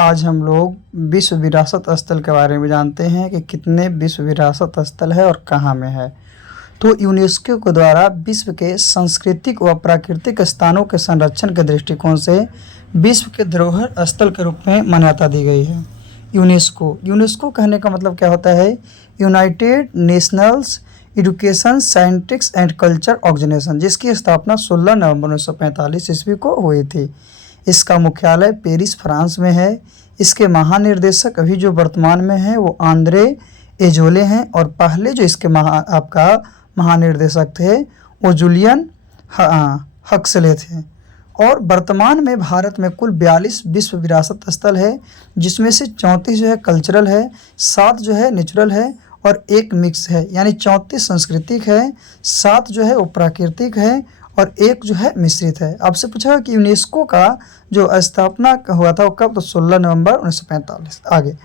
आज हम लोग विश्व विरासत स्थल के बारे में जानते हैं कि कितने विश्व विरासत स्थल है और कहाँ में है। तो यूनेस्को के द्वारा विश्व के सांस्कृतिक व प्राकृतिक स्थानों के संरक्षण के दृष्टिकोण से विश्व के धरोहर स्थल के रूप में मान्यता दी गई है। यूनेस्को कहने का मतलब क्या होता है? United Nations education scientific and culture organisation, जिसकी स्थापना 16 नवंबर 1945 ईस्वी को हुई थी। इसका मुख्यालय पेरिस, फ्रांस में है। इसके महानिर्देशक अभी जो वर्तमान में हैं वो आंद्रे एजोले हैं, और पहले जो इसके महानिर्देशक थे वो जूलियन हक्सले थे। और वर्तमान में भारत में कुल 42 विश्व विरासत स्थल है, जिसमें से 34 जो है कल्चरल है, 7 जो है नेचुरल है और 1 मिक्स है, यानी 34 सांस्कृतिक है, 7 जो है वो प्राकृतिक है और 1 जो है मिश्रित है। आपसे पूछा कि यूनेस्को का जो स्थापना हुआ था वो कब? तो 16 नवंबर 1945। आगे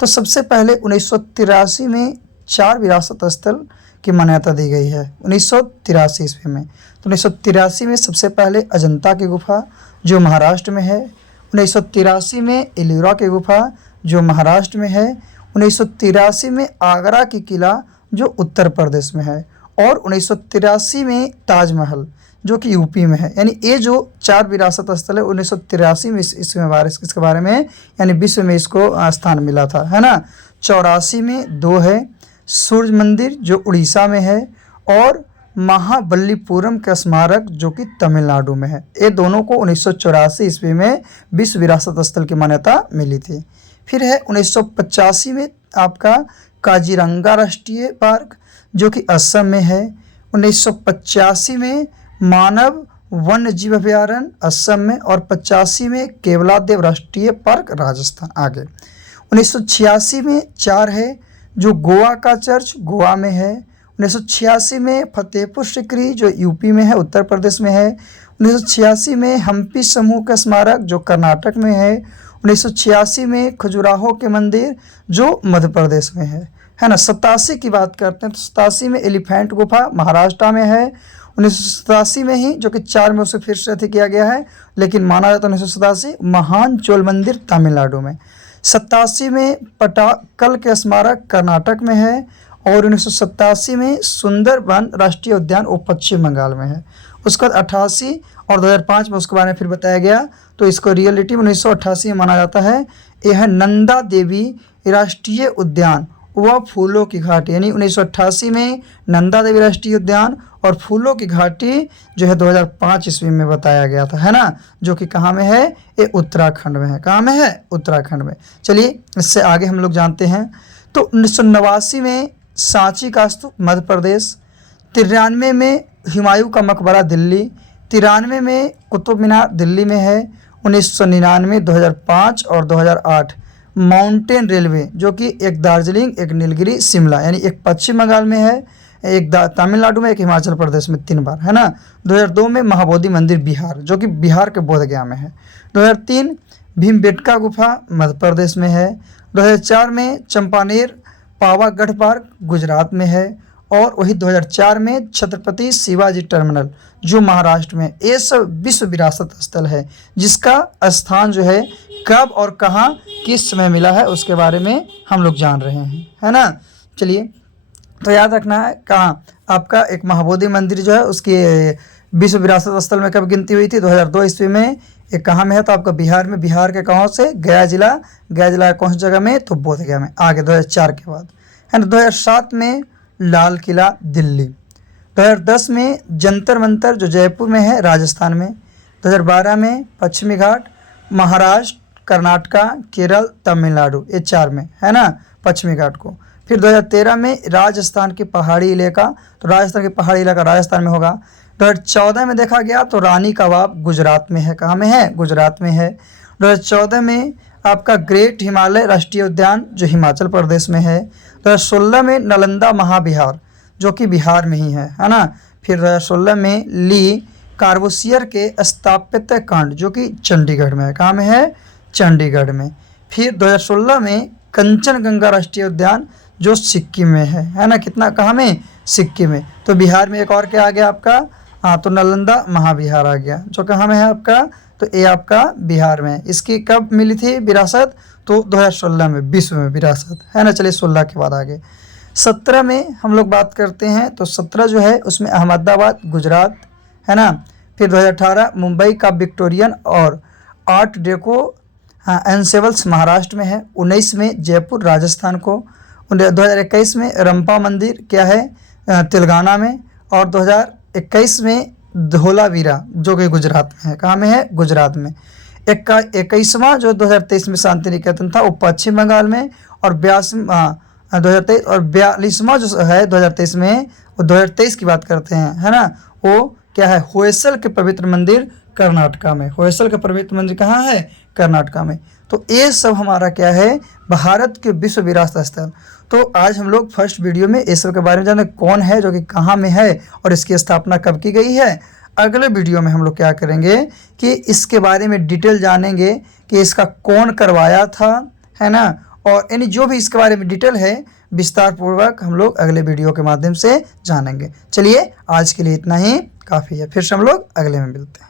तो सबसे पहले 1983 में 4 विरासत स्थल की मान्यता दी गई है। 1983 ईस्वी में, तो 1983 में सबसे पहले अजंता की गुफा जो महाराष्ट्र में है। 1983 में एलोरा की गुफा जो महाराष्ट्र में है। 1983 में आगरा की किला जो उत्तर प्रदेश में है। और 1983 में ताजमहल जो कि यूपी में है। यानी ये जो 4 विरासत स्थल है 1983 में इसके बारे में यानी विश्व में इसको स्थान मिला था, है ना। 84 में 2 है, सूर्य मंदिर जो उड़ीसा में है और महाबलीपुरम का स्मारक जो कि तमिलनाडु में है। ये दोनों को 1984 ईस्वी में विश्व विरासत स्थल की मान्यता मिली थी। फिर है 1985 में आपका काजीरंगा राष्ट्रीय पार्क जो कि असम में है। 1985 में मानव वन्य जीव अभयारण्य असम में, और 85 में केवलादेव राष्ट्रीय पार्क राजस्थान। आगे 1986 में 4 है जो गोवा का चर्च गोवा में है। 1986 में फतेहपुर सिकरी जो यूपी में है, उत्तर प्रदेश में है। 1986 में हम्पी समूह का स्मारक जो कर्नाटक में है। 1986 में खजुराहो के मंदिर जो मध्य प्रदेश में है ना। 87 की बात करते हैं तो 87 में एलिफेंट गुफा महाराष्ट्र में है। 1987 में ही जो कि 4 में उसे फिर से अति किया गया है, लेकिन माना जाता है 1987 महान चोल मंदिर तमिलनाडु में। 87 में पटाक्कल के स्मारक कर्नाटक में है। और 1987 में सुंदरबन राष्ट्रीय उद्यान वो पश्चिम बंगाल में है। उसके बाद 88 और 2005 में उसके बारे में फिर बताया गया। तो इसको रियलिटी में 1988 में माना जाता है। यह नंदा देवी राष्ट्रीय उद्यान व फूलों की घाटी, यानी 1988 में नंदा देवी राष्ट्रीय उद्यान और फूलों की घाटी जो है 2005 ईस्वी में बताया गया था, है ना। जो कि कहाँ में है? ये उत्तराखंड में है। कहाँ में है? उत्तराखंड में। चलिए इससे आगे हम लोग जानते हैं। तो 1989 में सांची का स्तूप मध्य प्रदेश। 93 में हुमायूं का मकबरा दिल्ली। 93 में कुतुब मीनार दिल्ली में है। 1999, 2005 और 2008 माउंटेन रेलवे जो कि एक दार्जिलिंग, एक नीलगिरी, शिमला, यानी एक पश्चिम बंगाल में है, एक तमिलनाडु में, एक हिमाचल प्रदेश में 3 बार, है ना। 2002 में महाबोधि मंदिर बिहार जो कि बिहार के बोधगया में है। 2003 भीमबेटका गुफा मध्य प्रदेश में है। 2004 में चंपानेर पावागढ़ पार्क गुजरात में है। और वही 2004 में छत्रपति शिवाजी टर्मिनल जो महाराष्ट्र में। ये सब विश्व विरासत स्थल है जिसका स्थान जो है कब और कहाँ किस समय मिला है उसके बारे में हम लोग जान रहे हैं, है ना। चलिए तो याद रखना है कहाँ आपका एक महाबोधि मंदिर जो है उसकी विश्व विरासत स्थल में कब गिनती हुई थी? 2002 ईस्वी में। एक कहाँ में है? तो आपका बिहार में। बिहार के कहाँ से? गया जिला कौन सी जगह में? तो बोधगया में। आगे 2004 के बाद है ना। 2007 में लाल किला दिल्ली। 2010 में जंतर मंतर जो जयपुर में है राजस्थान में। 2012 में पश्चिमी घाट महाराष्ट्र, कर्नाटका, केरल, तमिलनाडु, ये 4 में, है ना, पश्चिमी घाट को। फिर 2013 में राजस्थान के पहाड़ी इलाका, तो राजस्थान के पहाड़ी इलाका राजस्थान में होगा। 2014 में देखा गया तो रानी का बाग गुजरात में है। कहाँ में है? गुजरात में है। 2014 में आपका ग्रेट हिमालय राष्ट्रीय उद्यान जो हिमाचल प्रदेश में है। 2016 में नालंदा महाविहार जो कि बिहार में ही है ना। फिर 2016 में ली कार्बोसियर के स्थापत्य कांड जो कि चंडीगढ़ में है। कहाँ में है? चंडीगढ़ में। फिर 2016 में कंचनजंगा राष्ट्रीय उद्यान जो सिक्किम में है ना। कितना? कहाँ में? सिक्किम में। तो बिहार में एक और क्या आ गया आपका? हाँ, तो नालंदा महाविहार आ गया, जो कहाँ में है आपका, तो ये आपका बिहार में है। इसकी कब मिली थी विरासत, तो 2016 में विश्व में विरासत, है ना। चलिए 16 के बाद आगे 17 में हम लोग बात करते हैं, तो 17 जो है उसमें अहमदाबाद गुजरात, है ना। फिर 2018 मुंबई का विक्टोरियन और आर्ट डेको एनसेवल्स महाराष्ट्र में है। 19 में जयपुर राजस्थान को। 2021 में रंपा मंदिर क्या है, तेलंगाना में। और 2021 में धोलावीरा जो कि गुजरात में है, कहाँ में है, गुजरात में। 21वां जो 2023 में शांति निकेतन था वो पश्चिम बंगाल में। और 2023 और 42वां जो है 2023 में, वो 2023 की बात करते हैं, है ना, वो क्या है, होयसल के पवित्र मंदिर कर्नाटका में। होयसल का पवित्र मंदिर कहाँ है, कर्नाटका में। तो ये सब हमारा क्या है, भारत के विश्व विरासत स्थल। तो आज हम लोग फर्स्ट वीडियो में ये सब के बारे में जाने, कौन है जो कि कहाँ में है और इसकी स्थापना कब की गई है। अगले वीडियो में हम लोग क्या करेंगे कि इसके बारे में डिटेल जानेंगे कि इसका कौन करवाया था, है ना, और यानी जो भी इसके बारे में डिटेल है विस्तार पूर्वक हम लोग अगले वीडियो के माध्यम से जानेंगे। चलिए आज के लिए इतना ही काफ़ी है, फिर से हम लोग अगले में मिलते हैं।